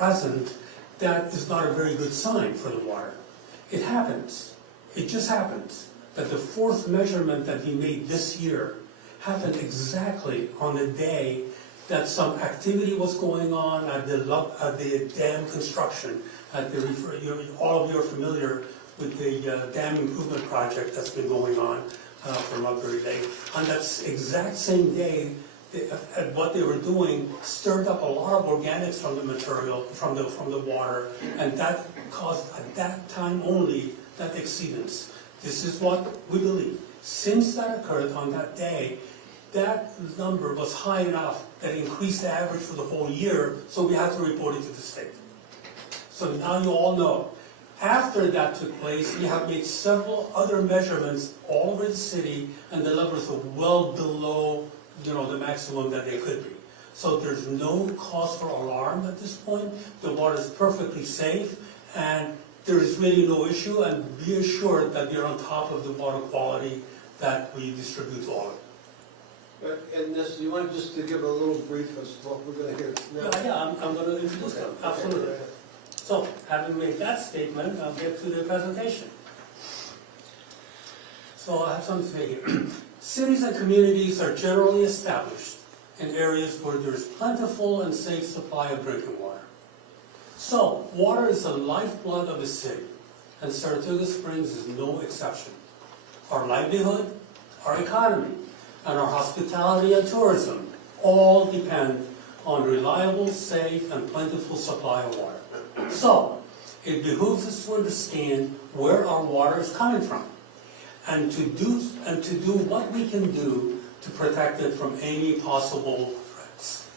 present, that is not a very good sign for the water. It happens. It just happens that the fourth measurement that we made this year happened exactly on the day that some activity was going on at the dam construction. All of you are familiar with the dam improvement project that's been going on for Loveberry Lake. On that exact same day, what they were doing stirred up a lot of organics from the material, from the water, and that caused at that time only that exceedance. This is what we believe. Since that occurred on that day, that number was high enough that it increased the average for the whole year, so we had to report it to the state. So now you all know. After that took place, we have made several other measurements all over the city, and the levels are well below, the maximum that they could be. So there's no cause for alarm at this point. The water is perfectly safe, and there is really no issue, and be assured that we're on top of the water quality that we distribute to all of you. And this, you want just to give a little brief as to what we're going to hear now? Yeah, I'm going to introduce them, absolutely. So, having made that statement, I'll get to the presentation. So I have something to say here. Cities and communities are generally established in areas where there's plentiful and safe supply of drinking water. So, water is the lifeblood of the city, and Saratoga Springs is no exception. Our livelihood, our economy, and our hospitality and tourism all depend on reliable, safe, and plentiful supply of water. So, it behooves us to understand where our water is coming from, and to do what we can do to protect it from any possible threats.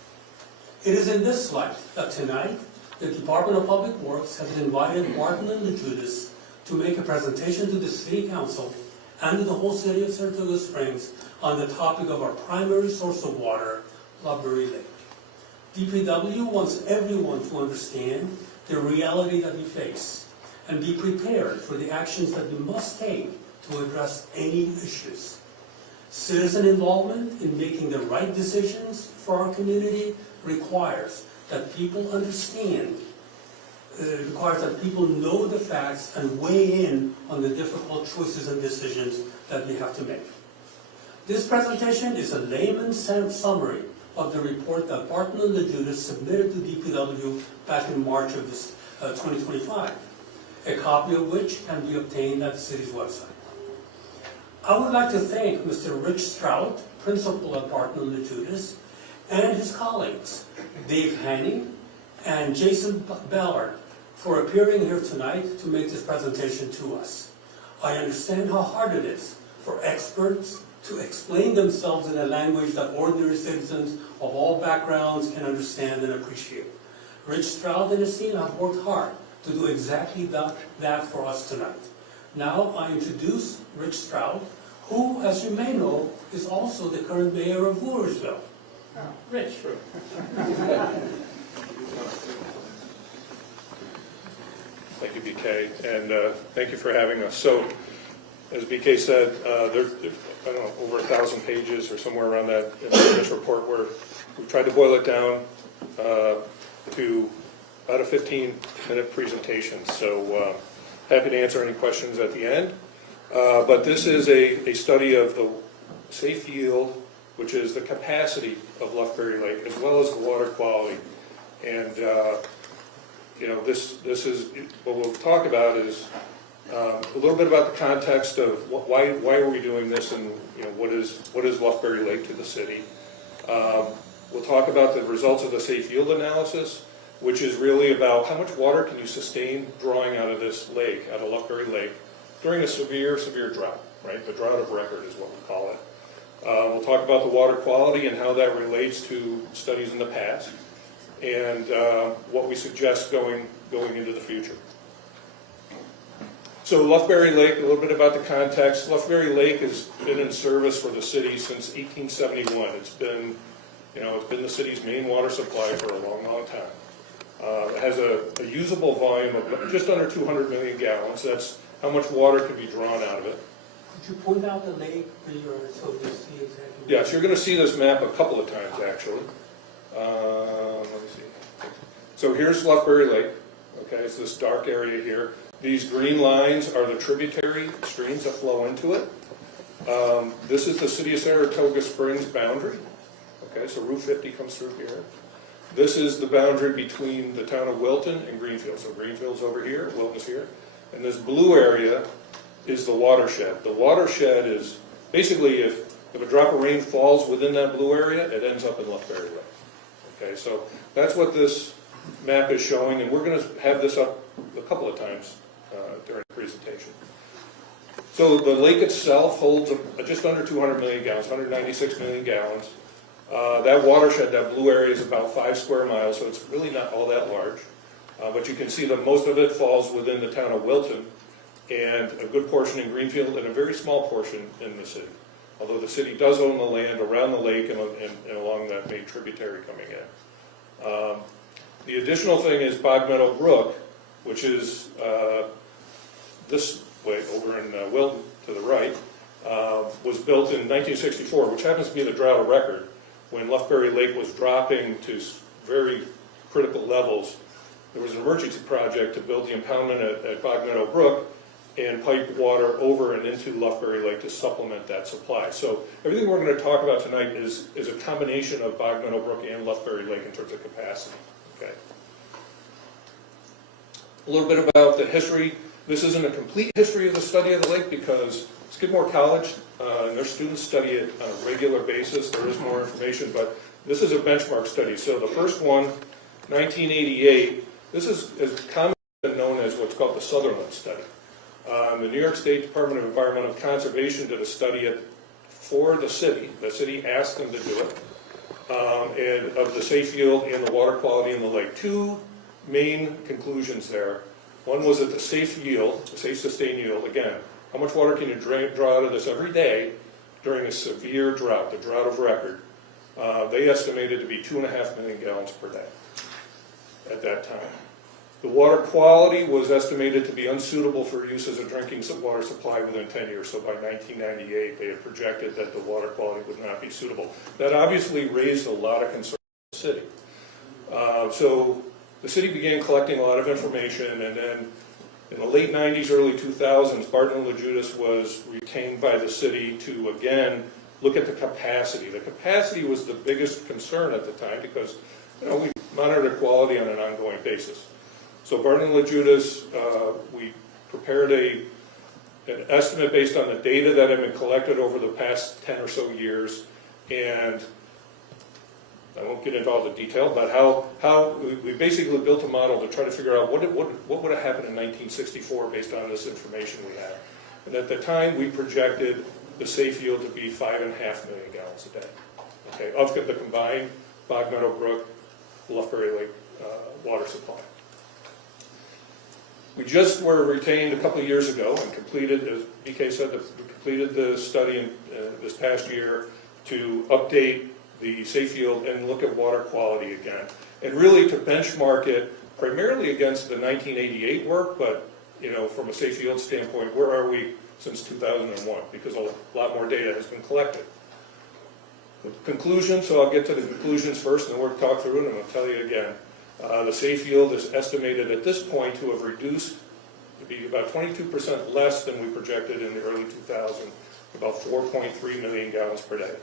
It is in this light that tonight, the Department of Public Works has invited Martin and LeJudas to make a presentation to the City Council and to the whole city of Saratoga Springs on the topic of our primary source of water, Loveberry Lake. DPW wants everyone to understand the reality that we face and be prepared for the actions that we must take to address any issues. Citizen involvement in making the right decisions for our community requires that people understand, requires that people know the facts and weigh in on the difficult choices and decisions that we have to make. This presentation is a layman's summary of the report that Barton and LeJudas submitted to DPW back in March of 2025, a copy of which can be obtained at the city's website. I would like to thank Mr. Rich Strout, principal at Barton and LeJudas, and his colleagues, Dave Hanning and Jason Ballard, for appearing here tonight to make this presentation to us. I understand how hard it is for experts to explain themselves in a language that ordinary citizens of all backgrounds can understand and appreciate. Rich Stroud and his team have worked hard to do exactly that for us tonight. Now I introduce Rich Stroud, who, as you may know, is also the current mayor of Woolersville. Rich. Thank you, BK, and thank you for having us. So, as BK said, there's, I don't know, over 1,000 pages or somewhere around that in this report, where we've tried to boil it down to about a 15-minute presentation. So, happy to answer any questions at the end. But this is a study of the safe yield, which is the capacity of Loveberry Lake, as well as the water quality. And this is what we'll talk about is a little bit about the context of why are we doing this, and what is Loveberry Lake to the city. We'll talk about the results of the safe yield analysis, which is really about how much water can you sustain drawing out of this lake, out of Loveberry Lake, during a severe drought, right? The drought of record is what we call it. We'll talk about the water quality and how that relates to studies in the past, and what we suggest going into the future. So Loveberry Lake, a little bit about the context. Loveberry Lake has been in service for the city since 1871. It's been the city's main water supply for a long, long time. It has a usable volume of just under 200 million gallons. That's how much water can be drawn out of it. Could you point out the lake so you see exactly? Yes, you're going to see this map a couple of times, actually. Let me see. So here's Lufberry Lake, okay, it's this dark area here. These green lines are the tributary streams that flow into it. This is the city of Saratoga Springs boundary, okay, so Route 50 comes through here. This is the boundary between the town of Wilton and Greenfield. So Greenfield's over here, Wilton's here. And this blue area is the watershed. The watershed is basically if a drop of rain falls within that blue area, it ends up in Lufberry Lake. Okay, so that's what this map is showing, and we're going to have this up a couple of times during the presentation. So the lake itself holds just under 200 million gallons, 196 million gallons. That watershed, that blue area, is about 5 square miles, so it's really not all that large. But you can see that most of it falls within the town of Wilton, and a good portion in Greenfield, and a very small portion in the city. Although the city does own the land around the lake and along that main tributary coming in. The additional thing is Bog Meadow Brook, which is this way over in Wilton to the right, was built in 1964, which happens to be the drought of record, when Lufberry Lake was dropping to very critical levels. There was an emergency project to build the impoundment at Bog Meadow Brook and pipe water over and into Lufberry Lake to supplement that supply. So everything we're going to talk about tonight is a combination of Bog Meadow Brook and Lufberry Lake in terms of capacity. Okay. A little bit about the history. This isn't a complete history of the study of the lake because Skidmore College and their students study it on a regular basis. There is more information, but this is a benchmark study. So the first one, 1988, this is commonly known as what's called the Sutherland study. The New York State Department of Environmental Conservation did a study for the city. The city asked them to do it, and of the safe yield and the water quality in the lake. Two main conclusions there. One was that the safe yield, the safe sustained yield, again, how much water can you draw out of this every day during a severe drought, the drought of record? They estimated to be 2.5 million gallons per day at that time. The water quality was estimated to be unsuitable for use as a drinking water supply within 10 years. So by 1998, they had projected that the water quality would not be suitable. That obviously raised a lot of concern in the city. So the city began collecting a lot of information, and then in the late 90s, early 2000s, Barton and LaJudas was retained by the city to, again, look at the capacity. The capacity was the biggest concern at the time because, we monitor quality on an ongoing basis. So Barton and LaJudas, we prepared an estimate based on the data that had been collected over the past 10 or so years, and I won't get into all the detail, but how we basically built a model to try to figure out what would have happened in 1964 based on this information we had. And at the time, we projected the safe yield to be 5.5 million gallons a day, okay, of the combined Bog Meadow Brook, Lufberry Lake water supply. We just were retained a couple of years ago and completed, as BK said, we completed the study in, this past year to update the safe yield and look at water quality again. And really to benchmark it primarily against the 1988 work, but from a safe yield standpoint, where are we since 2001? Because a lot more data has been collected. The conclusion, so I'll get to the conclusions first and then we'll talk through it and I'll tell you again. The safe yield is estimated at this point to have reduced to be about 22% less than we projected in the early 2000s, about 4.3 million gallons per day.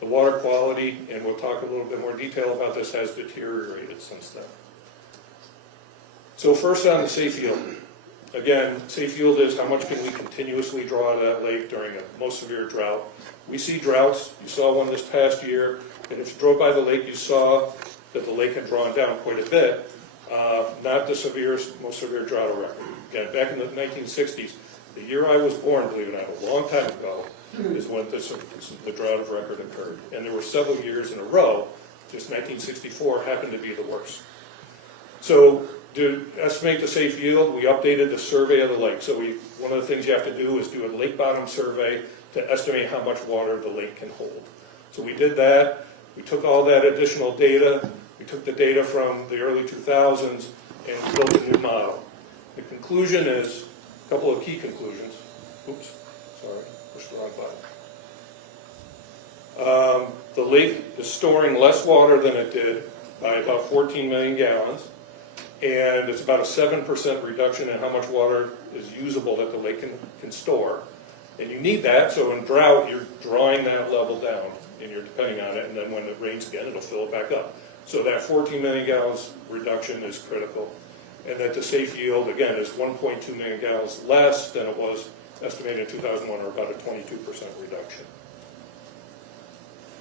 The water quality, and we'll talk a little bit more detail about this, has deteriorated since then. So first on the safe yield. Again, safe yield is how much can we continuously draw out of that lake during a most severe drought. We see droughts. You saw one this past year, and if you drove by the lake, you saw that the lake had drawn down quite a bit, not the most severe drought of record. Again, back in the 1960s, the year I was born, believe it or not, a long time ago, is when the drought of record occurred. And there were several years in a row, just 1964 happened to be the worst. So to estimate the safe yield, we updated the survey of the lake. So one of the things you have to do is do a lake bottom survey to estimate how much water the lake can hold. So we did that. We took all that additional data. We took the data from the early 2000s and built a new model. The conclusion is, a couple of key conclusions. Oops, sorry, pushed the wrong button. The lake is storing less water than it did by about 14 million gallons. and it's about a 7% reduction in how much water is usable that the lake can store. And you need that, so in drought, you're drawing that level down, and you're depending on it, and then when it rains again, it'll fill it back up. So that 14 million gallons reduction is critical. And that the safe yield, again, is 1.2 million gallons less than it was estimated in 2001, or about a 22% reduction.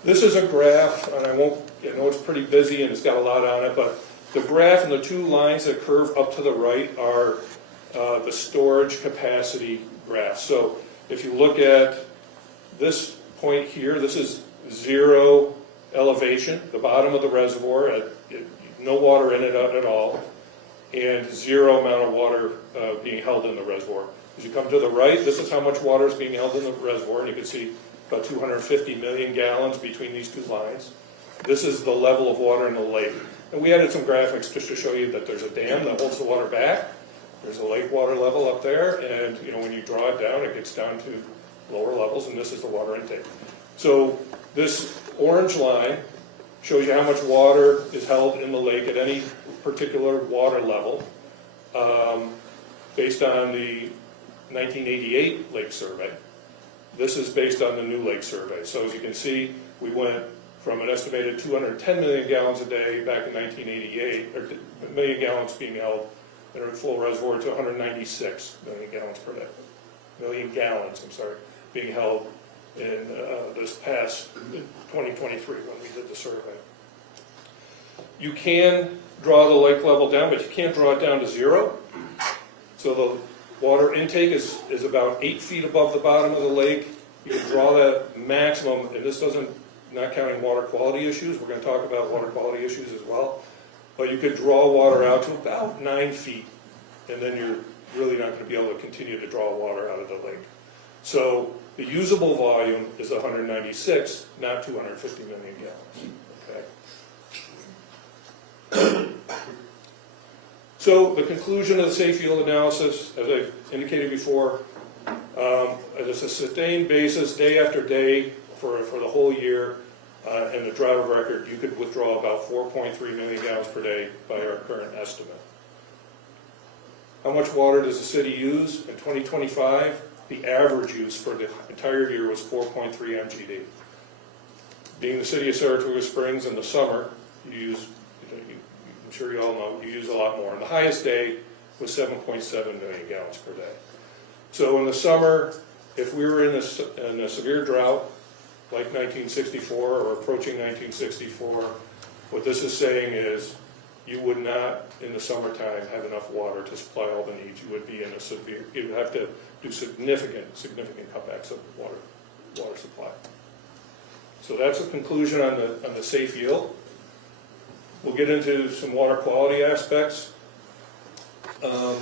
This is a graph, and I know it's pretty busy and it's got a lot on it, but the graph and the two lines that curve up to the right are the storage capacity graph. So if you look at this point here, this is zero elevation, the bottom of the reservoir, no water in it at all, and zero amount of water being held in the reservoir. As you come to the right, this is how much water is being held in the reservoir, and you can see about 250 million gallons between these two lines. This is the level of water in the lake. And we added some graphics just to show you that there's a dam that holds the water back. There's a lake water level up there, and when you draw it down, it gets down to lower levels, and this is the water intake. So this orange line shows you how much water is held in the lake at any particular water level, based on the 1988 lake survey. This is based on the new lake survey. So as you can see, we went from an estimated 210 million gallons a day back in 1988, or a million gallons being held in a full reservoir, to 196 million gallons per day. Being held in this past 2023 when we did the survey. You can draw the lake level down, but you can't draw it down to zero. So the water intake is about 8 feet above the bottom of the lake. You can draw that maximum, and this doesn't, not counting water quality issues. We're going to talk about water quality issues as well. But you could draw water out to about 9 feet, and then you're really not going to be able to continue to draw water out of the lake. So the usable volume is 196, not 250 million gallons. Okay. So the conclusion of the safe yield analysis, as I've indicated before, it's a sustained basis, day after day, for the whole year, and the drought of record, you could withdraw about 4.3 million gallons per day by our current estimate. How much water does the city use in 2025? The average use for the entire year was 4.3 MGD. Being the city of Saratoga Springs in the summer, you use, I'm sure you all know, you use a lot more. And the highest day was 7.7 million gallons per day. So in the summer, if we were in a severe drought, like 1964 or approaching 1964, what this is saying is you would not, in the summertime, have enough water to supply all the needs. You would be in a severe, you would have to do significant cutbacks of water supply. So that's a conclusion on the safe yield. We'll get into some water quality aspects. I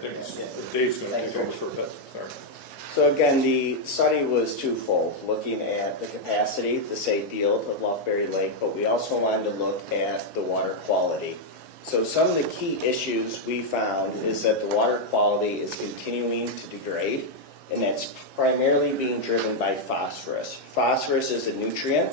think Dave's going to take over for a bit. Sorry. So again, the study was twofold, looking at the capacity, the safe yield of Loftberry Lake, but we also wanted to look at the water quality. So some of the key issues we found is that the water quality is continuing to degrade, and that's primarily being driven by phosphorus. Phosphorus is a nutrient,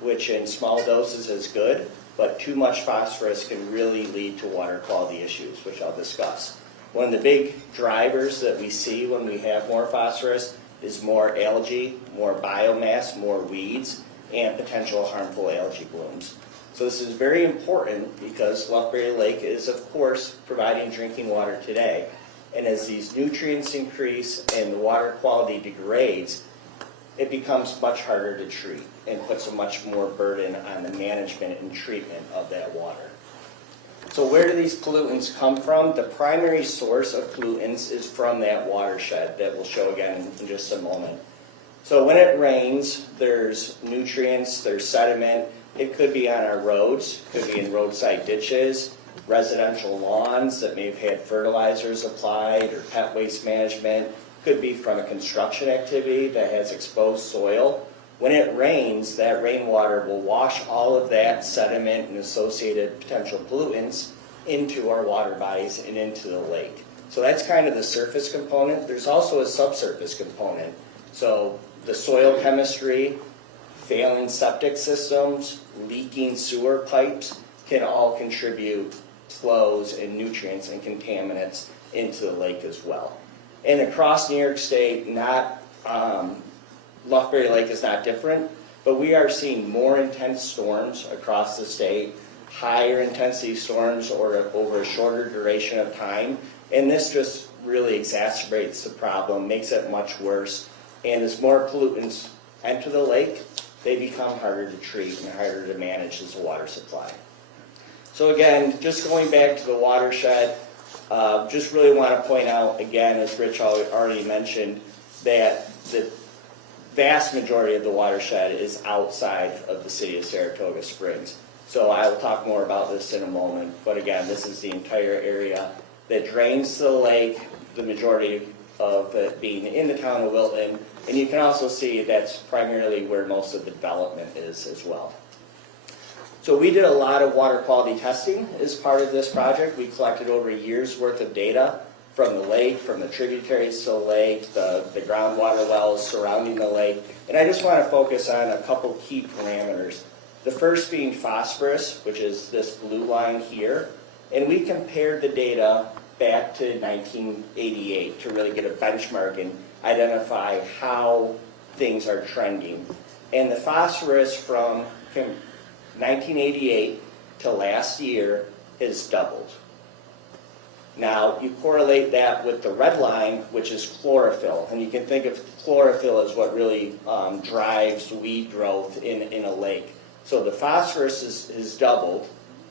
which in small doses is good, but too much phosphorus can really lead to water quality issues, which I'll discuss. One of the big drivers that we see when we have more phosphorus is more algae, more biomass, more weeds, and potential harmful algae blooms. So this is very important because Loftberry Lake is, of course, providing drinking water today. And as these nutrients increase and the water quality degrades, it becomes much harder to treat and puts a much more burden on the management and treatment of that water. So where do these pollutants come from? The primary source of pollutants is from that watershed that we'll show again in just a moment. So when it rains, there's nutrients, there's sediment. It could be on our roads, could be in roadside ditches, residential lawns that may have had fertilizers applied, or pet waste management. Could be from a construction activity that has exposed soil. When it rains, that rainwater will wash all of that sediment and associated potential pollutants into our water bodies and into the lake. So that's kind of the surface component. There's also a subsurface component. So the soil chemistry, failing septic systems, leaking sewer pipes, can all contribute flows and nutrients and contaminants into the lake as well. And across New York State, Loughbury Lake is not different, but we are seeing more intense storms across the state, higher intensity storms or over a shorter duration of time, and this just really exacerbates the problem, makes it much worse, and as more pollutants enter the lake, they become harder to treat and harder to manage as a water supply. So again, just going back to the watershed, just really want to point out again, as Rich already mentioned, that the vast majority of the watershed is outside of the city of Saratoga Springs. So I will talk more about this in a moment, but again, this is the entire area that drains to the lake, the majority of it being in the town of Wilton, and you can also see that's primarily where most of the development is as well. So we did a lot of water quality testing as part of this project. We collected over a year's worth of data from the lake, from the tributaries to the lake, the groundwater wells surrounding the lake. And I just want to focus on a couple key parameters. The first being phosphorus, which is this blue line here. And we compared the data back to 1988 to really get a benchmark and identify how things are trending. And the phosphorus from 1988 to last year has doubled. Now, you correlate that with the red line, which is chlorophyll. And you can think of chlorophyll as what really drives weed growth in a lake. So the phosphorus is doubled.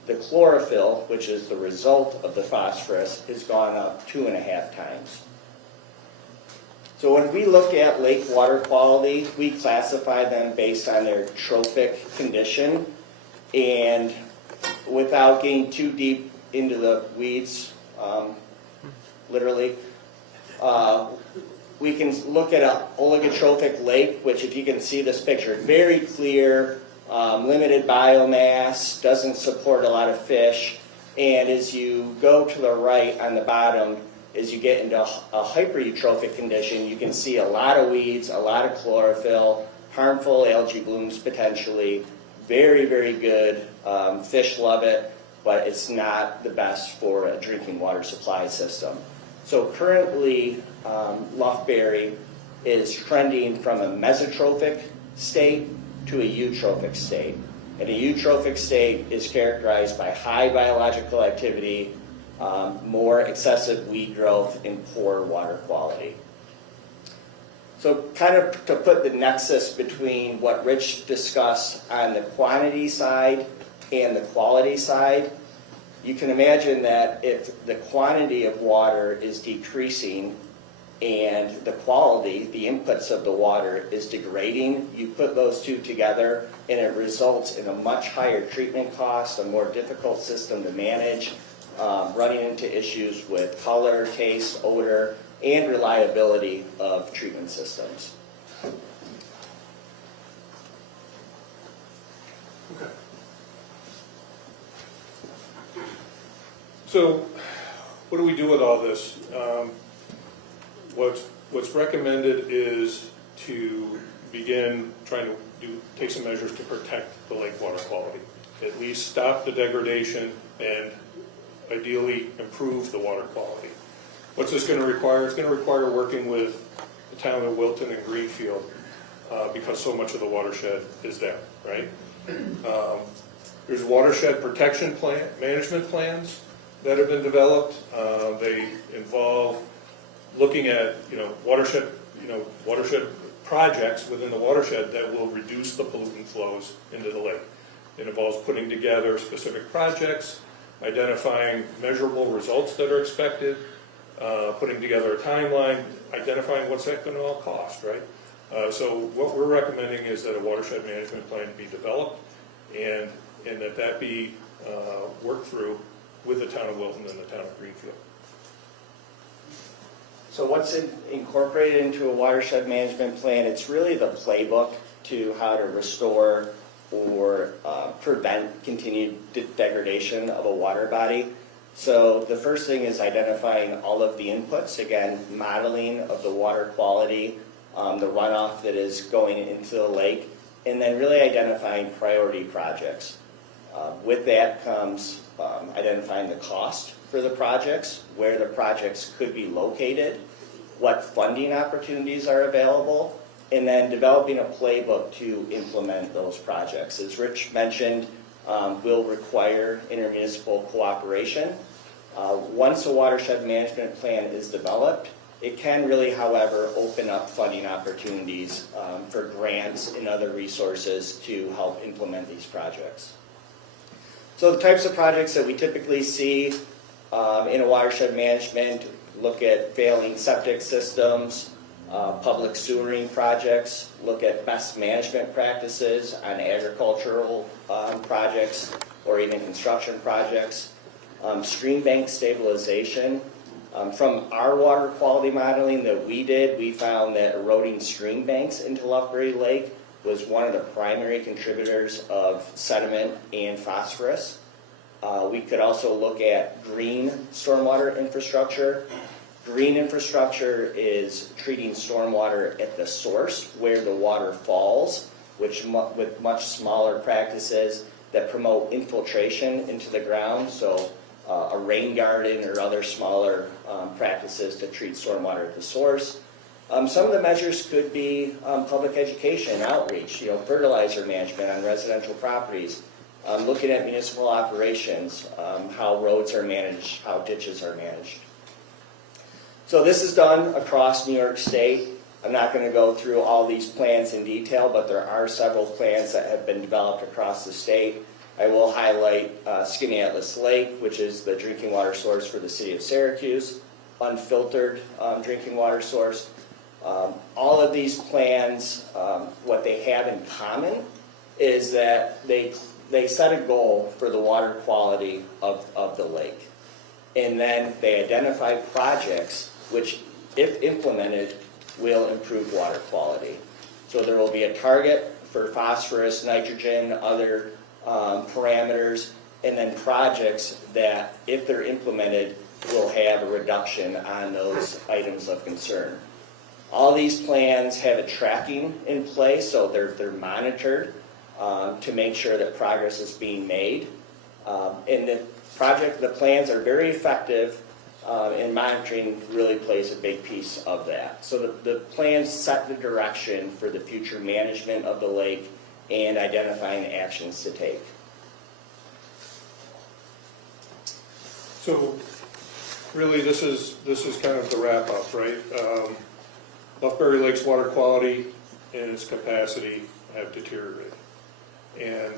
The chlorophyll, which is the result of the phosphorus, has gone up 2.5 times. So when we look at lake water quality, we classify them based on their trophic condition. And without getting too deep into the weeds, literally, we can look at an oligotrophic lake, which if you can see this picture, very clear, limited biomass, doesn't support a lot of fish. And as you go to the right on the bottom, as you get into a hypereutrophic condition, you can see a lot of weeds, a lot of chlorophyll, harmful algae blooms potentially, very, very good. Fish love it, but it's not the best for a drinking water supply system. So currently, Loughbury is trending from a mesotrophic state to a eutrophic state. And a eutrophic state is characterized by high biological activity, more excessive weed growth, and poor water quality. So kind of to put the nexus between what Rich discussed on the quantity side and the quality side, you can imagine that if the quantity of water is decreasing and the quality, the inputs of the water is degrading, you put those two together and it results in a much higher treatment cost, a more difficult system to manage, running into issues with color, taste, odor, and reliability of treatment systems. Okay. So, what do we do with all this? What's recommended is to begin trying to take some measures to protect the lake water quality. At least stop the degradation and ideally improve the water quality. What's this going to require? It's going to require working with the town of Wilton and Greenfield because so much of the watershed is there, right? There's watershed protection management plans that have been developed. They involve looking at watershed projects within the watershed that will reduce the pollutant flows into the lake. It involves putting together specific projects, identifying measurable results that are expected, putting together a timeline, identifying what's that going to all cost, right? So what we're recommending is that a watershed management plan be developed and that be worked through with the town of Wilton and the town of Greenfield. So what's incorporated into a watershed management plan? It's really the playbook to how to restore or prevent continued degradation of a water body. So the first thing is identifying all of the inputs, again, modeling of the water quality, the runoff that is going into the lake, and then really identifying priority projects. With that comes identifying the cost for the projects, where the projects could be located, what funding opportunities are available, and then developing a playbook to implement those projects. As Rich mentioned, will require intermunicipal cooperation. Once a watershed management plan is developed, it can really, however, open up funding opportunities for grants and other resources to help implement these projects. So the types of projects that we typically see in a watershed management look at failing septic systems, public sewering projects, look at best management practices on agricultural projects or even construction projects, stream bank stabilization. From our water quality modeling that we did, we found that eroding stream banks into Loughbury Lake was one of the primary contributors of sediment and phosphorus. We could also look at green stormwater infrastructure. Green infrastructure is treating stormwater at the source where the water falls, with much smaller practices that promote infiltration into the ground. So a rain garden or other smaller practices to treat stormwater at the source. Some of the measures could be public education, outreach, fertilizer management on residential properties, looking at municipal operations, how roads are managed, how ditches are managed. So this is done across New York State. I'm not going to go through all these plans in detail, but there are several plans that have been developed across the state. I will highlight Skinny Atlas Lake, which is the drinking water source for the city of Syracuse, unfiltered drinking water source. All of these plans, what they have in common is that they set a goal for the water quality of the lake. And then they identify projects which, if implemented, will improve water quality. So there will be a target for phosphorus, nitrogen, other parameters, and then projects that, if they're implemented, will have a reduction on those items of concern. All these plans have a tracking in place, so they're monitored to make sure that progress is being made. And the plans are very effective, and monitoring really plays a big piece of that. So the plans set the direction for the future management of the lake and identifying actions to take. So really, this is kind of the wrap up, right? Loughbury Lake's water quality and its capacity have deteriorated. And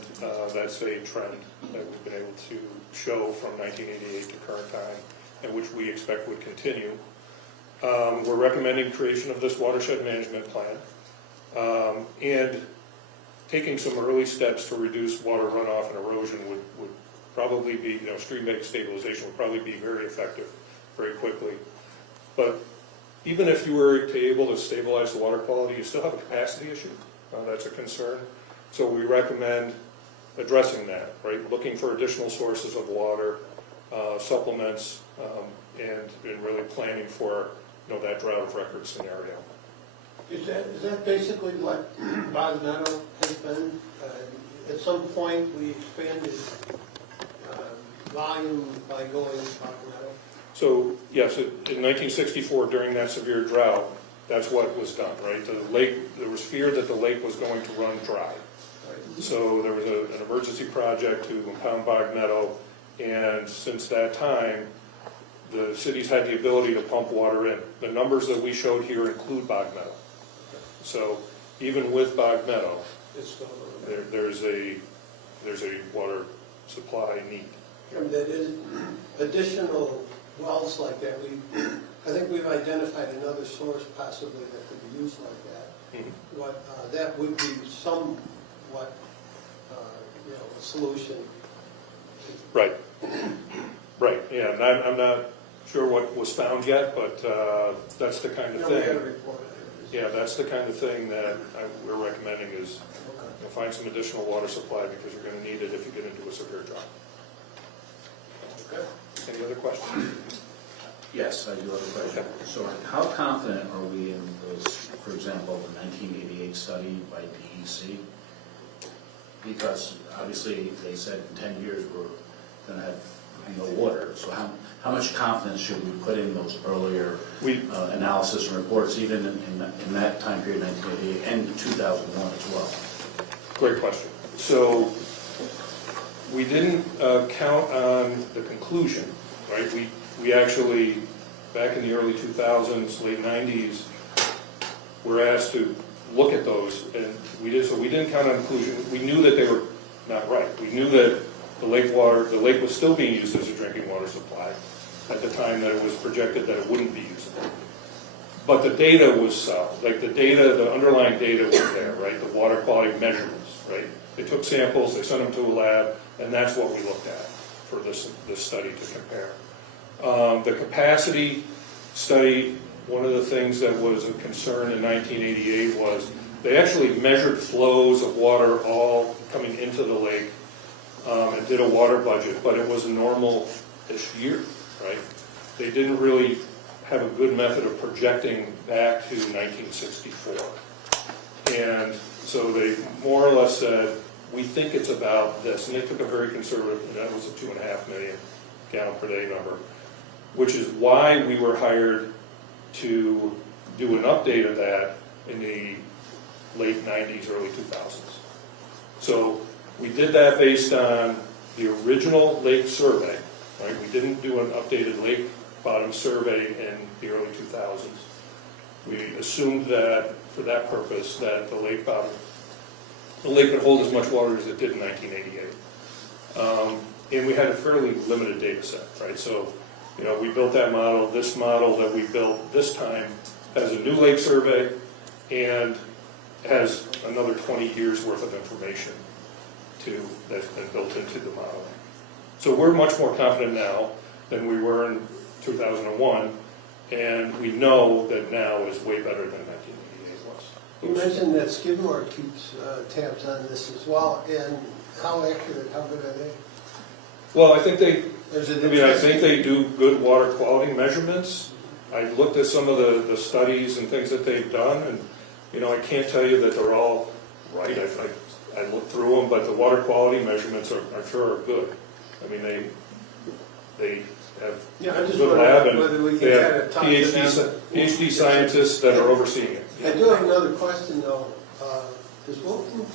that's a trend that we've been able to show from 1988 to current time, and which we expect would continue. We're recommending creation of this watershed management plan, and taking some early steps to reduce water runoff and erosion would probably be, stream bank stabilization would probably be very effective very quickly. But even if you were able to stabilize the water quality, you still have a capacity issue. That's a concern. So we recommend addressing that, right? Looking for additional sources of water, supplements, and really planning for that drought of record scenario. Is that basically what Bog Meadow has been? At some point, we expanded volume by going to Bog Meadow? So yes, in 1964, during that severe drought, that's what was done, right? There was fear that the lake was going to run dry. So there was an emergency project to impound Bog Meadow, and since that time, the city's had the ability to pump water in. The numbers that we showed here include Bog Meadow. So even with Bog Meadow, there's a water supply need. And that is additional wells like that. I think we've identified another source possibly that could be used like that. Mm-hmm. That would be somewhat, a solution. Right. Right. Yeah. And I'm not sure what was found yet, but that's the kind of thing. We had a report. Yeah, that's the kind of thing that we're recommending is find some additional water supply because you're going to need it if you get into a severe drought. Okay. Any other questions? Yes, I do have a question. So how confident are we in those, for example, the 1988 study by DEC? Because obviously they said in 10 years we're going to have no water. So how much confidence should we put in those earlier analysis and reports, even in that time period, 1988 and 2001 as well? Great question. So we didn't count on the conclusion, right? We actually, back in the early 2000s, late 90s, were asked to look at those, and we did. So we didn't count on conclusion. We knew that they were not right. We knew that the lake was still being used as a drinking water supply at the time that it was projected that it wouldn't be usable. But the data was solid. Like the underlying data was there, right? The water quality measurements, right? They took samples, they sent them to a lab, and that's what we looked at for this study to compare. The capacity study, one of the things that was a concern in 1988 was they actually measured flows of water all coming into the lake and did a water budget, but it was a normal-ish year, right? They didn't really have a good method of projecting back to 1964. And so they more or less said, we think it's about this. And they took a very conservative, and that was a 2.5 million gallon per day number, which is why we were hired to do an update of that in the late 90s, early 2000s. So we did that based on the original lake survey, right? We didn't do an updated lake bottom survey in the early 2000s. We assumed that for that purpose that the lake could hold as much water as it did in 1988. And we had a fairly limited data set, right? So, we built that model. This model that we built this time has a new lake survey and has another 20 years worth of information that's been built into the modeling. So we're much more confident now than we were in 2001, and we know that now is way better than 1988 was. You mentioned that Skidmore keeps tabs on this as well, and how accurate, how good are they? Well, I think they I think they do good water quality measurements. I looked at some of the studies and things that they've done, and I can't tell you that they're all right. I looked through them, but the water quality measurements are sure good. I mean, they have I'm just good lab, wondering whether we and can they kind have of talk to them. PhD scientists that are overseeing it. I do have another question though. Does Wilton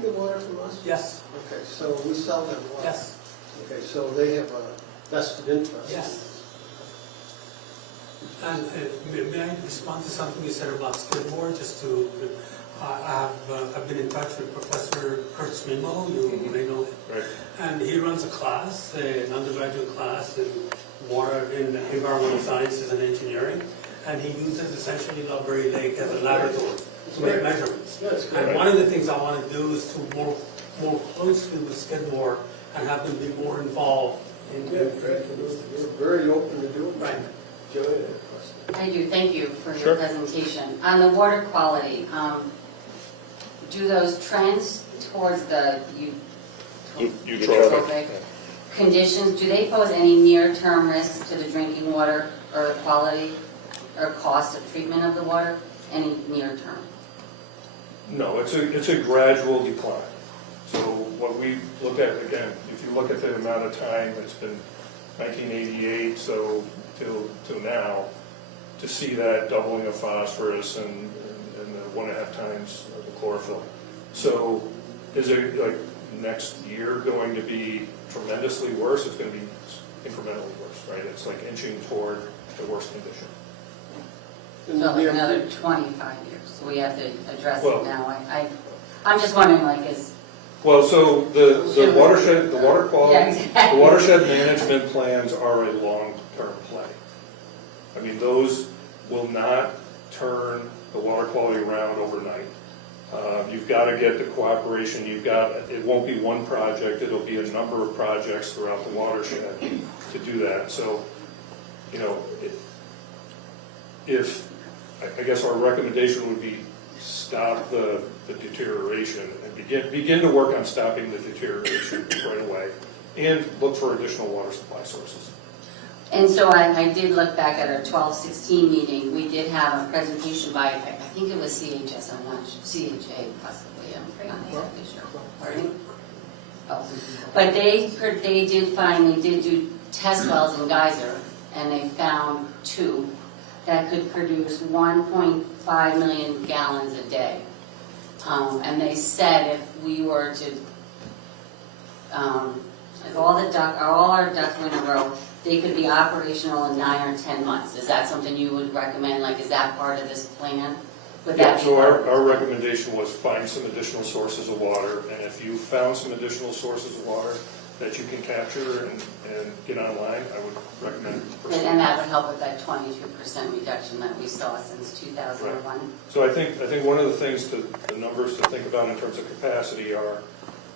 get water from us? Yes, Okay, so we sell them water? yes, Okay, so they have a vested interest? yes. And may I respond to something you said about Skidmore? I've been in touch with Professor Kurt Swinmo, you may know him. Right. And he runs a class, an undergraduate class in environmental sciences and engineering. And he uses essentially Loveberry Lake as a laboratory to make measurements. That's great. And one of the things I want to do is to work more closely with Skidmore and have them be more involved in We're very open to doing Right. that. Joey, that question. I do, thank you for Sure. your presentation. On the water quality, do those trends towards the Eutrophic. conditions, do they pose any near-term risks to the drinking water or quality or cost of treatment of the water? Any near-term? No, it's a gradual decline. So what we look at, again, if you look at the amount of time, it's been 1988, so till now, to see that doubling of phosphorus and the 1.5 times of the chlorophyll. So is it like next year going to be tremendously worse? It's going to be incrementally worse, right? It's like inching toward the worst condition. So like another 25 years, so we have to address Well- it now. I'm just wondering, Well, so the watershed, the water quality, Yeah, exactly. the watershed management plans are a long-term play. I mean, those will not turn the water quality around overnight. You've got to get the cooperation, it won't be one project, it'll be a number of projects throughout the watershed to do that. So, I guess our recommendation would be stop the deterioration and begin to work on stopping the deterioration right away and look for additional water supply sources. And so I did look back at our 12-16 meeting, we did have a presentation by, I think it was CHS, I'm not sure, CHA possibly, I'm not exactly sure. Pardon? Oh. But they did do test wells in Geyser, and they found 2 that could produce 1.5 million gallons a day. And they said if we were to, if all our ducks were in a row, they could be operational in 9 or 10 months. Is that something you would recommend? Like, is that part of this plan? Would Yeah, that be so part of our recommendation was find some additional sources of water, and if you found some additional sources of water that you can capture and get online, I would recommend pursuing. And that would help with that 22% reduction that we saw since 2001. So I think one of the things, the numbers to think about in terms of capacity are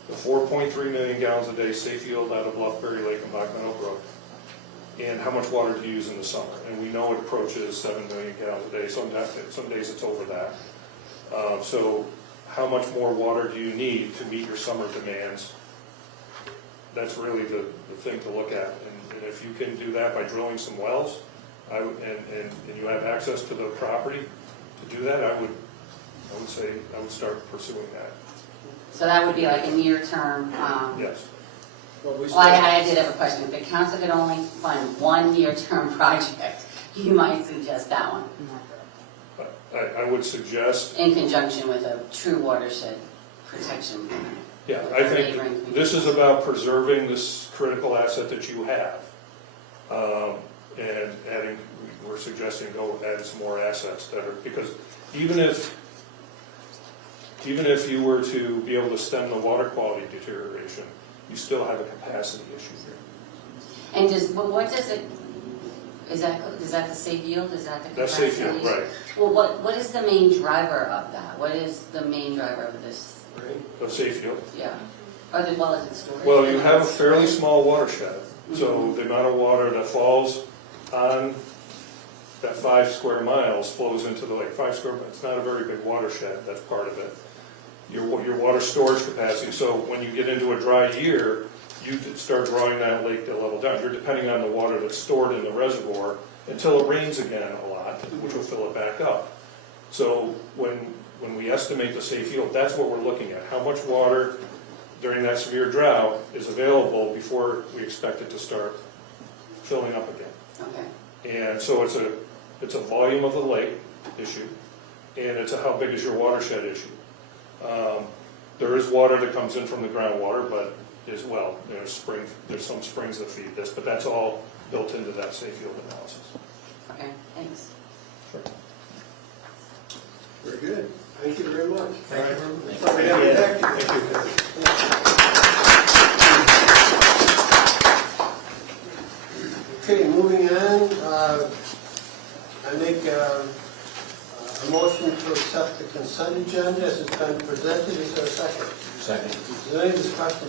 the 4.3 million gallons a day safe yield out of Bluffberry Lake and Black Meadow Brook, and how much water do you use in the summer? And we know it approaches 7 million gallons a day. Some days it's over that. So how much more water do you need to meet your summer demands? That's really the thing to look at. And if you can do that by drilling some wells, and you have access to the property to do that, I would say I would start pursuing that. So that would be like a near term. Yes. Well, I did have a question. If the council could only fund one near-term project, you might suggest that one. I would suggest, In conjunction with a true watershed protection plan. yeah, I think this is about preserving this critical asset that you have. And we're suggesting go add some more assets that are, because even if you were to be able to stem the water quality deterioration, you still have a capacity issue here. And what does it, is that the safe yield? Is that the capacity? That's safe yield, issue? right. Well, what is the main driver of that? What is the main driver of this? The safe yield. Yeah. Or the, well, is it storage? Well, you have a fairly small watershed, so the amount of water that falls on that 5 square miles flows into the lake. 5 square, it's not a very big watershed, that's part of it. Your water storage capacity, so when you get into a dry year, you start drawing that lake to level down. You're depending on the water that's stored in the reservoir until it rains again a lot, which will fill it back up. So when we estimate the safe yield, that's what we're looking at. How much water during that severe drought is available before we expect it to start filling up again. Okay. And so it's a volume of the lake issue, and it's a how big is your watershed issue. There is water that comes in from the groundwater, but as well, there's some springs that feed this, but that's all built into that safe yield analysis. Okay, thanks. Very good. Thank you very much. Thank you very much. Sorry, I have to thank you. Okay, moving on, I make a motion to accept the consent agenda as it's been presented. Is there a second? Second. Is there any discussion?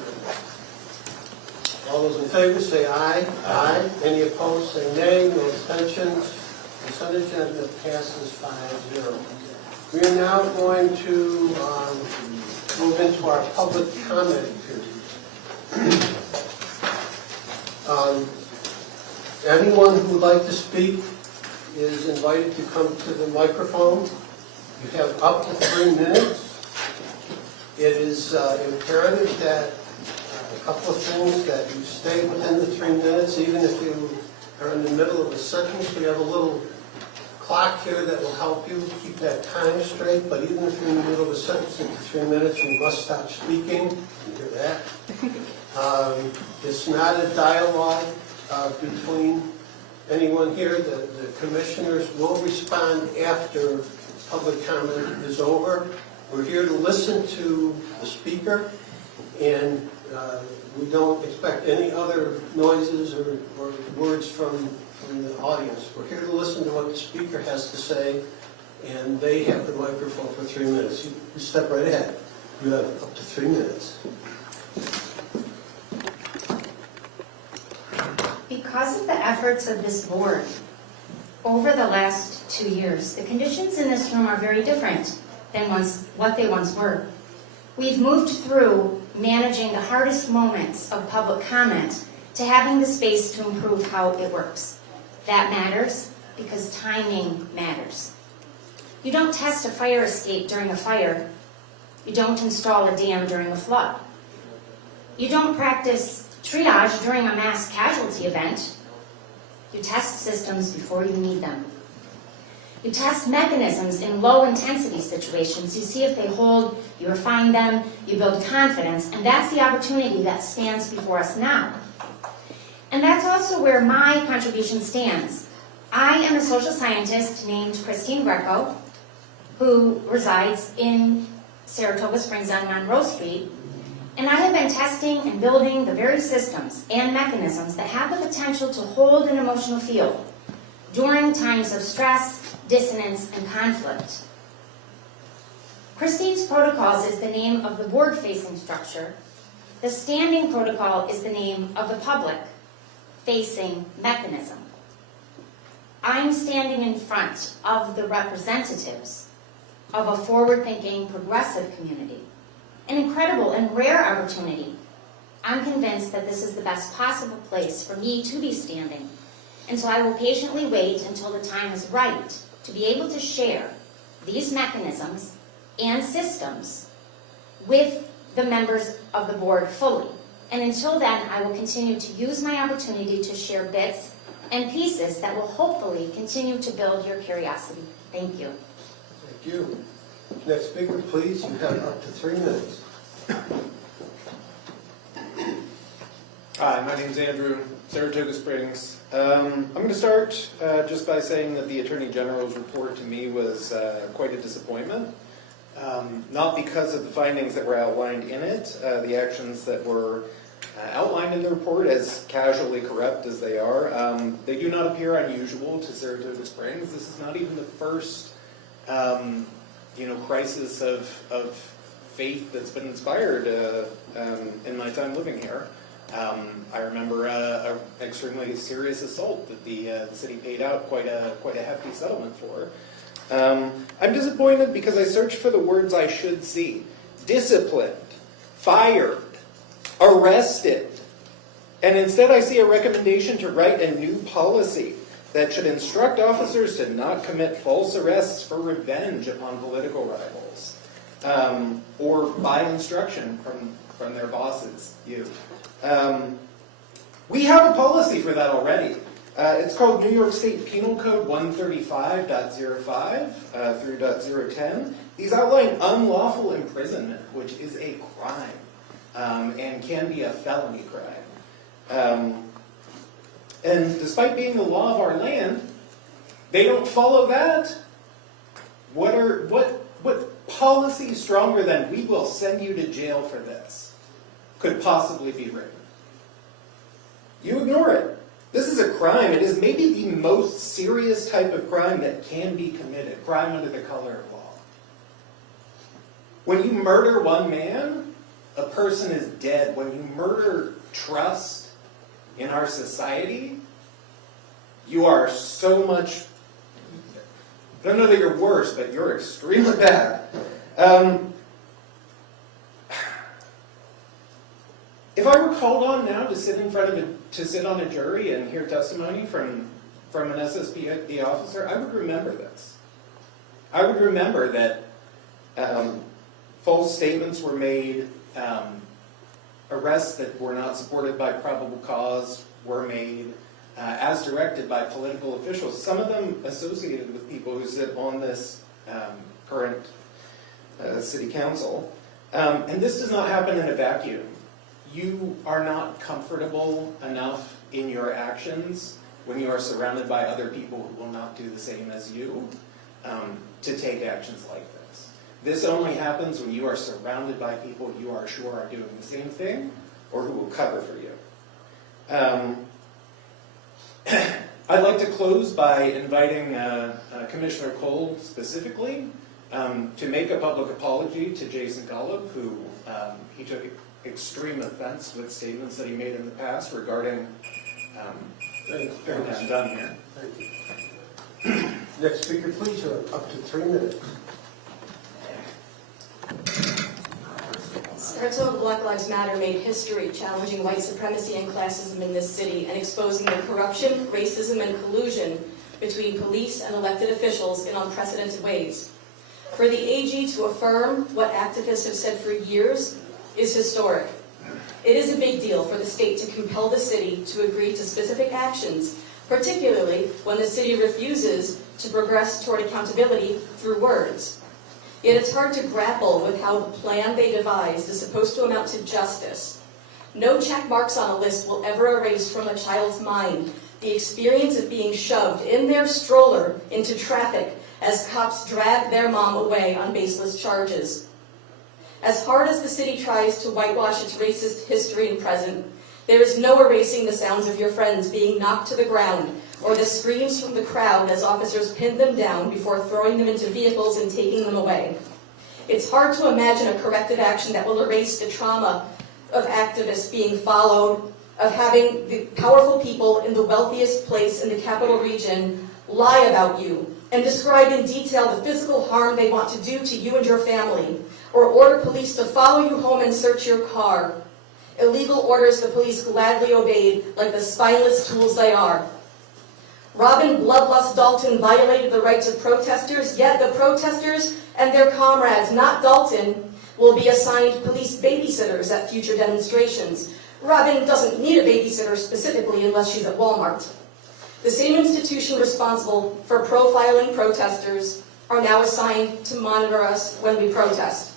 All those in favor say aye. Aye. Any opposed say nay. No abstentions. Consent agenda passes 5-0. We are now going to move into our public comment period. Anyone who would like to speak is invited to come to the microphone. You have up to 3 minutes. It is imperative that a couple of things, that you stay within the 3 minutes, even if you are in the middle of a sentence. We have a little clock here that will help you keep that time straight, but even if you're in the middle of a sentence in 3 minutes, you must stop speaking. You hear that? It's not a dialogue between anyone here. The commissioners will respond after public comment is over. We're here to listen to the speaker, and we don't expect any other noises or words from the audience. We're here to listen to what the speaker has to say, and they have the microphone for 3 minutes. You step right ahead. You have up to 3 minutes. Because of the efforts of this board over the last 2 years, the conditions in this room are very different than what they once were. We've moved through managing the hardest moments of public comment to having the space to improve how it works. That matters because timing matters. You don't test a fire escape during a fire. You don't install a dam during a flood. You don't practice triage during a mass casualty event. You test systems before you need them. You test mechanisms in low-intensity situations. You see if they hold, you refine them, you build confidence, and that's the opportunity that stands before us now. And that's also where my contribution stands. I am a social scientist named Christine Greco, who resides in Saratoga Springs on Monroe Street, and I have been testing and building the very systems and mechanisms that have the potential to hold an emotional field during times of stress, dissonance, and conflict. Christine's protocols is the name of the board-facing structure. The standing protocol is the name of the public-facing mechanism. I'm standing in front of the representatives of a forward-thinking, progressive community, an incredible and rare opportunity. I'm convinced that this is the best possible place for me to be standing, and so I will patiently wait until the time is right to be able to share these mechanisms and systems with the members of the board fully. And until then, I will continue to use my opportunity to share bits and pieces that will hopefully continue to build your curiosity. Thank you. Thank you. Next speaker, please. You have up to 3 minutes. Hi, my name's Andrew, Saratoga Springs. I'm going to start just by saying that the Attorney General's report to me was quite a disappointment. Not because of the findings that were outlined in it, the actions that were outlined in the report, as casually corrupt as they are, they do not appear unusual to Saratoga Springs. This is not even the first crisis of faith that's been inspired in my time living here. I remember an extremely serious assault that the city paid out quite a hefty settlement for. I'm disappointed because I searched for the words I should see: disciplined, fired, arrested, and instead I see a recommendation to write a new policy that should instruct officers to not commit false arrests for revenge upon political rivals, or by instruction from their bosses, you. We have a policy for that already. It's called New York State Penal Code 135.05 through .010. These outline unlawful imprisonment, which is a crime and can be a felony crime. And despite being the law of our land, they don't follow that. What policy stronger than "we will send you to jail for this" could possibly be written? You ignore it. This is a crime. It is maybe the most serious type of crime that can be committed, crime under the color of law. When you murder one man, a person is dead. When you murder trust in our society, you are so much, I don't know that you're worse, but you're extremely bad. If I were called on now to sit on a jury and hear testimony from an SSPD officer, I would remember this. I would remember that false statements were made, arrests that were not supported by probable cause were made, as directed by political officials, some of them associated with people who sit on this current city council. And this does not happen in a vacuum. You are not comfortable enough in your actions when you are surrounded by other people who will not do the same as you to take actions like this. This only happens when you are surrounded by people you are sure are doing the same thing or who will cover for you. I'd like to close by inviting Commissioner Cole specifically to make a public apology to Jason Golub, who he took extreme offense with statements that he made in the past regarding everything done here. Thank you. Next speaker, please. Up to 3 minutes. Saratoga Black Lives Matter made history challenging white supremacy and classism in this city and exposing the corruption, racism, and collusion between police and elected officials in unprecedented ways. For the AG to affirm what activists have said for years is historic. It is a big deal for the state to compel the city to agree to specific actions, particularly when the city refuses to progress toward accountability through words. Yet it's hard to grapple with how the plan they devised is supposed to amount to justice. No check marks on a list will ever erase from a child's mind the experience of being shoved in their stroller into traffic as cops drag their mom away on baseless charges. As hard as the city tries to whitewash its racist history and present, there is no erasing the sounds of your friends being knocked to the ground or the screams from the crowd as officers pinned them down before throwing them into vehicles and taking them away. It's hard to imagine a corrective action that will erase the trauma of activists being followed, of having the powerful people in the wealthiest place in the capital region lie about you and describe in detail the physical harm they want to do to you and your family, or order police to follow you home and search your car. Illegal orders the police gladly obeyed like the spineless tools they are. Robin Bloodlust Dalton violated the rights of protesters, yet the protesters and their comrades, not Dalton, will be assigned police babysitters at future demonstrations. Robin doesn't need a babysitter specifically unless she's at Walmart. The same institution responsible for profiling protesters are now assigned to monitor us when we protest.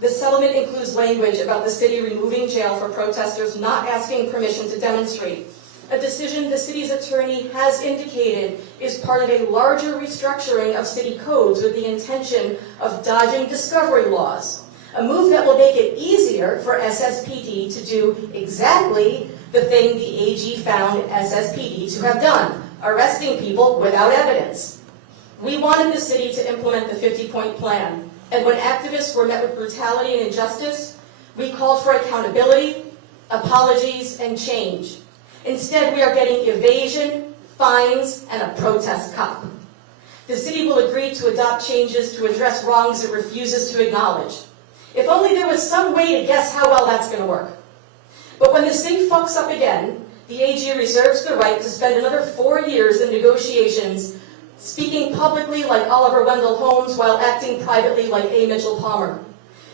The settlement includes language about the city removing jail for protesters not asking permission to demonstrate, a decision the city's attorney has indicated is part of a larger restructuring of city codes with the intention of dodging discovery laws, a move that will make it easier for SSPD to do exactly the thing the AG found SSPD to have done, arresting people without evidence. We wanted the city to implement the 50-point plan, and when activists were met with brutality and injustice, we called for accountability, apologies, and change. Instead, we are getting evasion, fines, and a protest cop. The city will agree to adopt changes to address wrongs it refuses to acknowledge. If only there was some way to guess how well that's going to work. But when the city fucks up again, the AG reserves the right to spend another 4 years in negotiations, speaking publicly like Oliver Wendell Holmes while acting privately like A. Mitchell Palmer.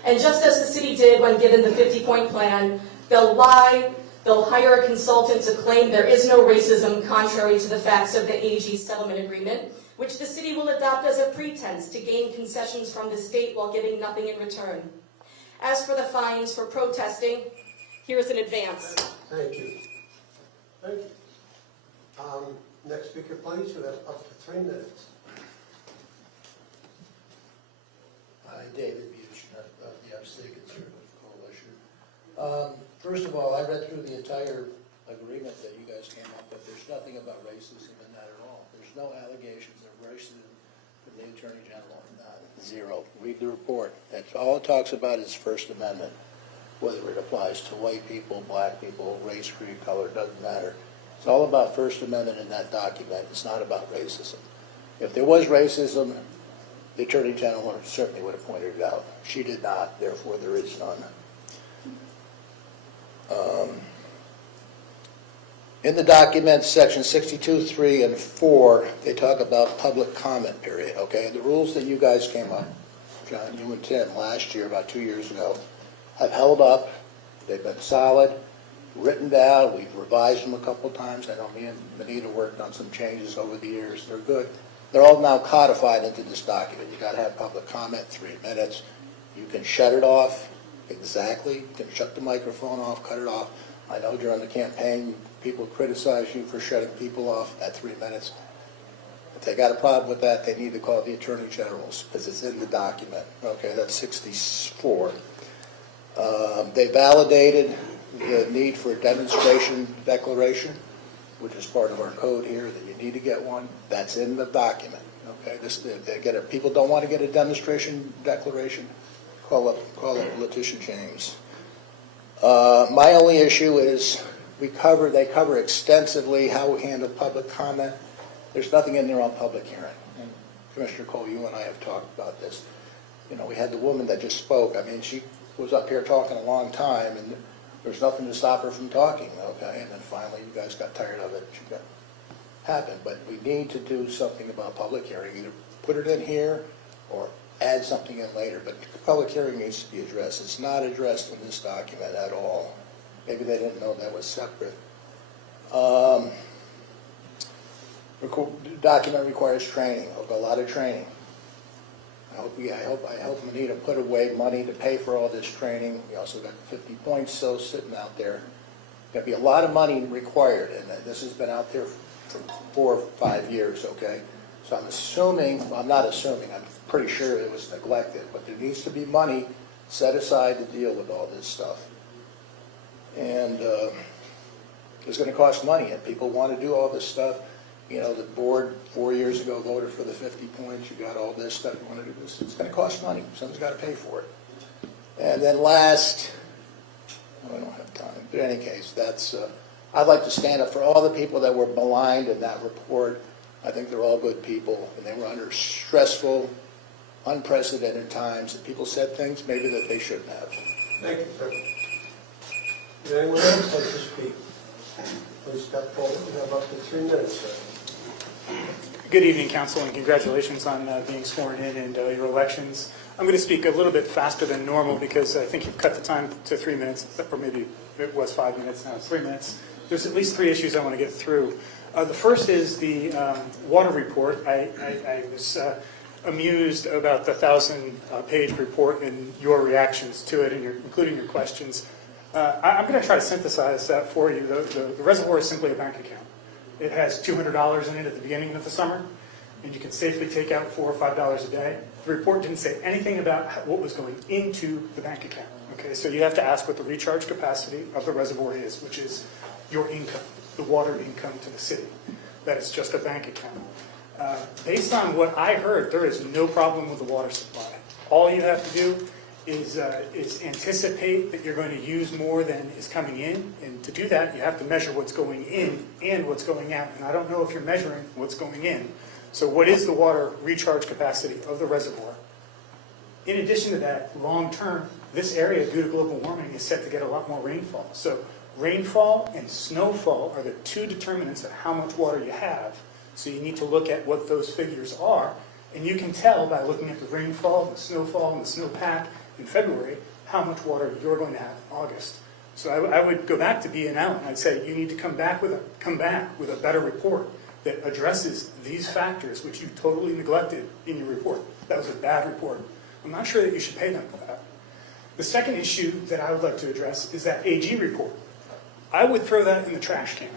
And just as the city did when given the 50-point plan, they'll lie, they'll hire a consultant to claim there is no racism contrary to the facts of the AG settlement agreement, which the city will adopt as a pretense to gain concessions from the state while getting nothing in return. As for the fines for protesting, here's an advance. Thank you. Thank you. Next speaker, please. You have up to 3 minutes. Hi, David Buchner of the Upstate Conservative Coalition. First of all, I read through the entire agreement that you guys came up with. There's nothing about racism in that at all. There's no allegations of racism from the Attorney General. Zero. Read the report. That's all it talks about is First Amendment. Whether it applies to white people, black people, race, creed, color, doesn't matter. It's all about First Amendment in that document. It's not about racism. If there was racism, the Attorney General certainly would have pointed it out. She did not, therefore there is none. In the document, section 62, 3, and 4, they talk about public comment period, okay? The rules that you guys came up, John, you and Tim, last year, about 2 years ago, have held up. They've been solid, written down. We've revised them a couple of times. I know me and Benita worked on some changes over the years. They're good. They're all now codified into this document. You got to have public comment, 3 minutes. You can shut it off exactly. You can shut the microphone off, cut it off. I know during the campaign, people criticize you for shutting people off at 3 minutes. If they got a problem with that, they need to call the Attorney General's because it's in the document. Okay, that's 64. They validated the need for a demonstration declaration, which is part of our code here, that you need to get one. That's in the document. Okay, people don't want to get a demonstration declaration, call up Letitia James. My only issue is they cover extensively how we handle public comment. There's nothing in there on public hearing. And Commissioner Cole, you and I have talked about this. You know, we had the woman that just spoke. I mean, she was up here talking a long time, and there's nothing to stop her from talking, okay? And then finally, you guys got tired of it, she got, happened. But we need to do something about public hearing, either put it in here or add something in later. But public hearing needs to be addressed. It's not addressed in this document at all. Maybe they didn't know that was separate. Document requires training, a lot of training. I hope Anita put away money to pay for all this training. We also got 50 points still sitting out there. There'll be a lot of money required, and this has been out there for 4 or 5 years, okay? So I'm assuming, well, I'm not assuming, I'm pretty sure it was neglected, but there needs to be money set aside to deal with all this stuff. And it's going to cost money, and people want to do all this stuff. You know, the board 4 years ago voted for the 50 points. You got all this stuff. You want to do this. It's going to cost money. Someone's got to pay for it. And then last, I don't have time. But in any case, that's. I'd like to stand up for all the people that were maligned in that report. I think they're all good people, and they were under stressful, unprecedented times, and people said things maybe that they shouldn't have. Thank you, sir. Does anyone else like to speak? Please step forward. We have up to 3 minutes, sir. Good evening, Council, and congratulations on being sworn in and your elections. I'm going to speak a little bit faster than normal because I think you've cut the time to 3 minutes, or maybe it was 5 minutes, now it's 3 minutes. There's at least 3 issues I want to get through. The first is the water report. I was amused about the 1,000-page report and your reactions to it, and including your questions. I'm going to try to synthesize that for you. The reservoir is simply a bank account. It has $200 in it at the beginning of the summer, and you can safely take out $4 or $5 a day. The report didn't say anything about what was going into the bank account. Okay, so you have to ask what the recharge capacity of the reservoir is, which is your income, the water income to the city. That is just a bank account. Based on what I heard, there is no problem with the water supply. All you have to do is anticipate that you're going to use more than is coming in, and to do that, you have to measure what's going in and what's going out, and I don't know if you're measuring what's going in. So what is the water recharge capacity of the reservoir? In addition to that, long term, this area, due to global warming, is set to get a lot more rainfall. So rainfall and snowfall are the 2 determinants of how much water you have, so you need to look at what those figures are, and you can tell by looking at the rainfall, the snowfall, and the snowpack in February how much water you're going to have in August. So I would go back to B&L and I'd say you need to come back with a better report that addresses these factors which you totally neglected in your report. That was a bad report. I'm not sure that you should pay them for that. The second issue that I would like to address is that AG report. I would throw that in the trash can.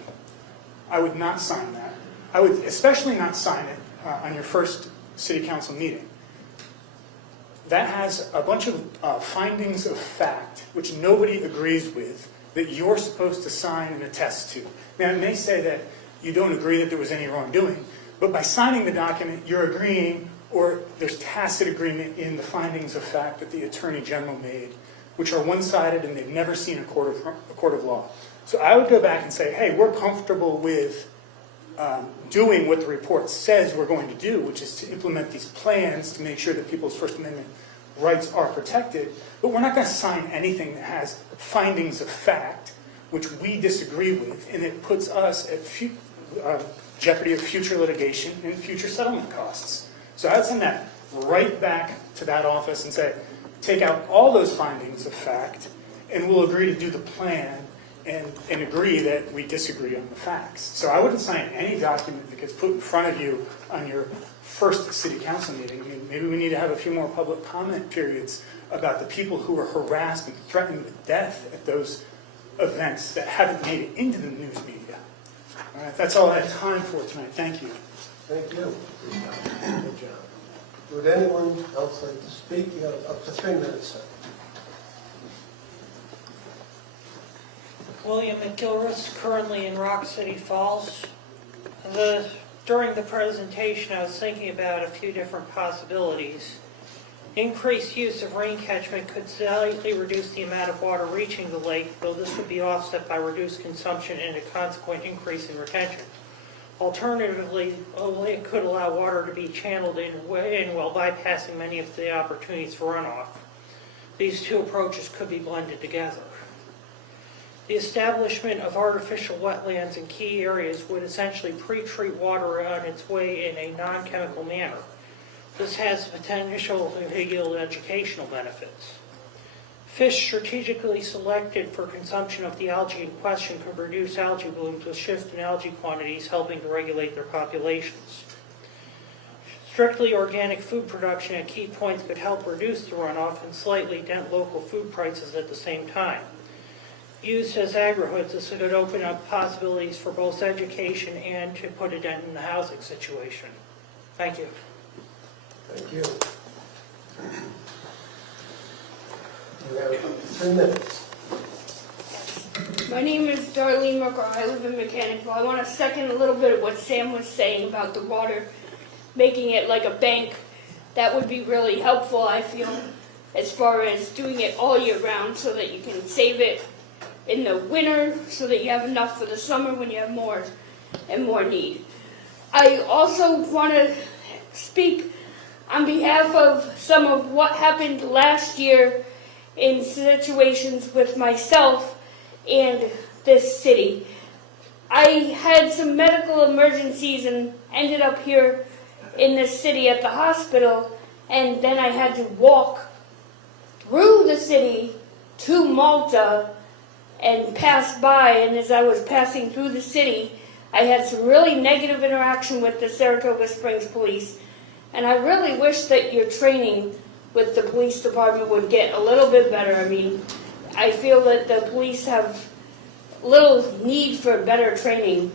I would not sign that. I would especially not sign it on your first city council meeting. That has a bunch of findings of fact, which nobody agrees with, that you're supposed to sign and attest to. Now, it may say that you don't agree that there was any wrongdoing, but by signing the document, you're agreeing, or there's tacit agreement in the findings of fact that the Attorney General made, which are one-sided and they've never seen a court of law. So I would go back and say, hey, we're comfortable with doing what the report says we're going to do, which is to implement these plans to make sure that people's First Amendment rights are protected, but we're not going to sign anything that has findings of fact, which we disagree with, and it puts us at jeopardy of future litigation and future settlement costs. So I'd send that right back to that office and say, take out all those findings of fact, and we'll agree to do the plan and agree that we disagree on the facts. So I wouldn't sign any document that gets put in front of you on your first city council meeting. I mean, maybe we need to have a few more public comment periods about the people who are harassed and threatened with death at those events that haven't made it into the news media. All right, that's all I have time for tonight. Thank you. Thank you. Good job. Would anyone else like to speak? You have up to 3 minutes, sir. William McGilchrist, currently in Rock City Falls. During the presentation, I was thinking about a few different possibilities. Increased use of rain catchment could slightly reduce the amount of water reaching the lake, though this would be offset by reduced consumption and a consequent increase in retention. Alternatively, a lake could allow water to be channeled in while bypassing many of the opportunities for runoff. these two approaches could be blended together. The establishment of artificial wetlands in key areas would essentially pre-treat water on its way in a non-chemical manner. This has the potential to yield educational benefits. Fish strategically selected for consumption of the algae in question could reduce algae blooms with shift in algae quantities, helping to regulate their populations. Strictly organic food production at key points could help reduce the runoff and slightly dent local food prices at the same time. Used as agri-hoods, this could open up possibilities for both education and to put a dent in the housing situation. Thank you. Thank you. You have 3 minutes. My name is Darlene Merker. I live in Mechanicsville. I want to second a little bit of what Sam was saying about the water, making it like a bank. That would be really helpful, I feel, as far as doing it all year round so that you can save it in the winter so that you have enough for the summer when you have more and more need. I also want to speak on behalf of some of what happened last year in situations with myself and this city. I had some medical emergencies and ended up here in this city at the hospital, and then I had to walk through the city to Malta and pass by, and as I was passing through the city, I had some really negative interaction with the Saratoga Springs police, and I really wish that your training with the police department would get a little bit better. I mean, I feel that the police have little need for better training,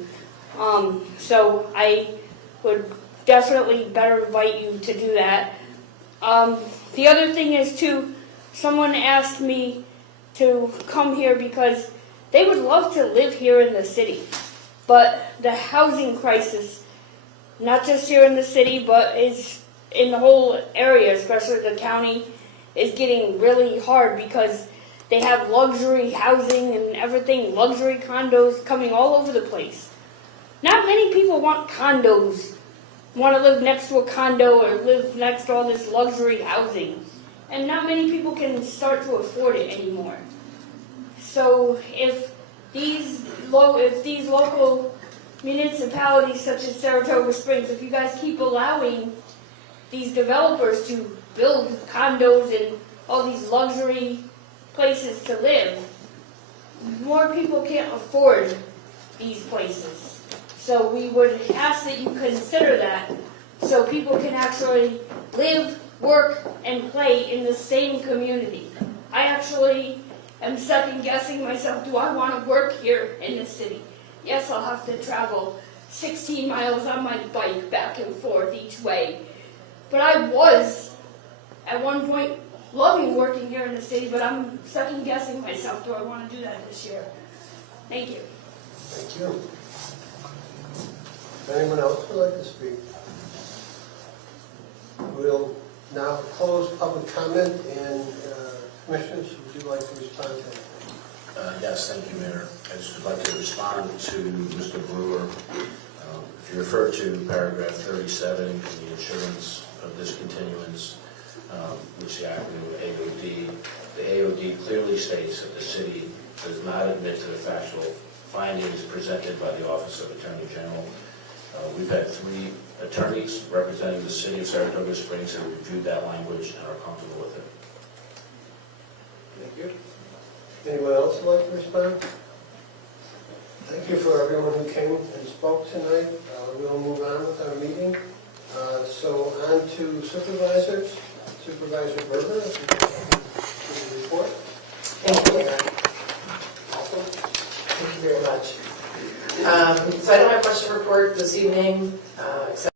so I would definitely better invite you to do that. The other thing is too, someone asked me to come here because they would love to live here in the city, but the housing crisis, not just here in the city, but is in the whole area, especially the county, is getting really hard because they have luxury housing and everything, luxury condos coming all over the place. Not many people want condos, want to live next to a condo or live next to all this luxury housing. And not many people can start to afford it anymore. So if these local municipalities such as Saratoga Springs, if you guys keep allowing these developers to build condos and all these luxury places to live, more people can't afford these places. So we would ask that you consider that so people can actually live, work, and play in the same community. I actually am second guessing myself, do I want to work here in the city? Yes, I'll have to travel 16 miles on my bike back and forth each way. But I was, at one point, loving working here in the city, but I'm second guessing myself, do I want to do that this year? Thank you. Thank you. Anyone else would like to speak? We'll now close public comment, and commissioners, would you like to respond to anything? Yes, thank you, Mayor. I just would like to respond to Mr. Brewer. If you refer to paragraph 37 in the insurance of discontinuance, which the acronym AOD, the AOD clearly states that the city does not admit to the factual findings presented by the Office of Attorney General. We've had 3 attorneys representing the city of Saratoga Springs who reviewed that language and are comfortable with it. Thank you. Anyone else would like to respond? Thank you for everyone who came and spoke tonight. We'll move on with our meeting. So on to supervisors. Supervisor Berger, if you can report. Thank you, Mayor. Thank you very much. So I don't have much to report this evening, except